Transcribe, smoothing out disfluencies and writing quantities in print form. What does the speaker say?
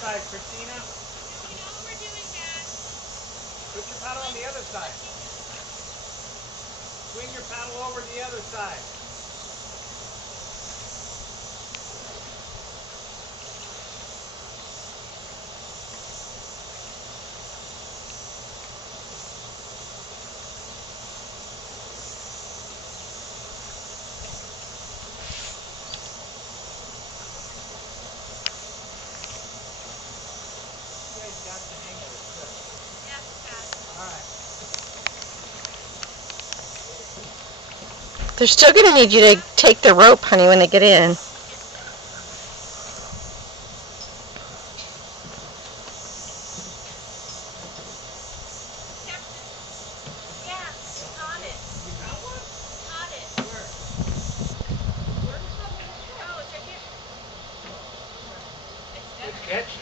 side, Christina. We know what we're doing, Dad. Put your paddle on the other side. Swing your paddle over to the other side. You guys got the hang of it, good. Yes, Dad. All right. They're still going to need you to take the rope, honey, when they get in. Captain. Yeah, caught it. You got one? Caught it. Where? Oh, it's right here. Oh, okay. It's Good definitely. catch.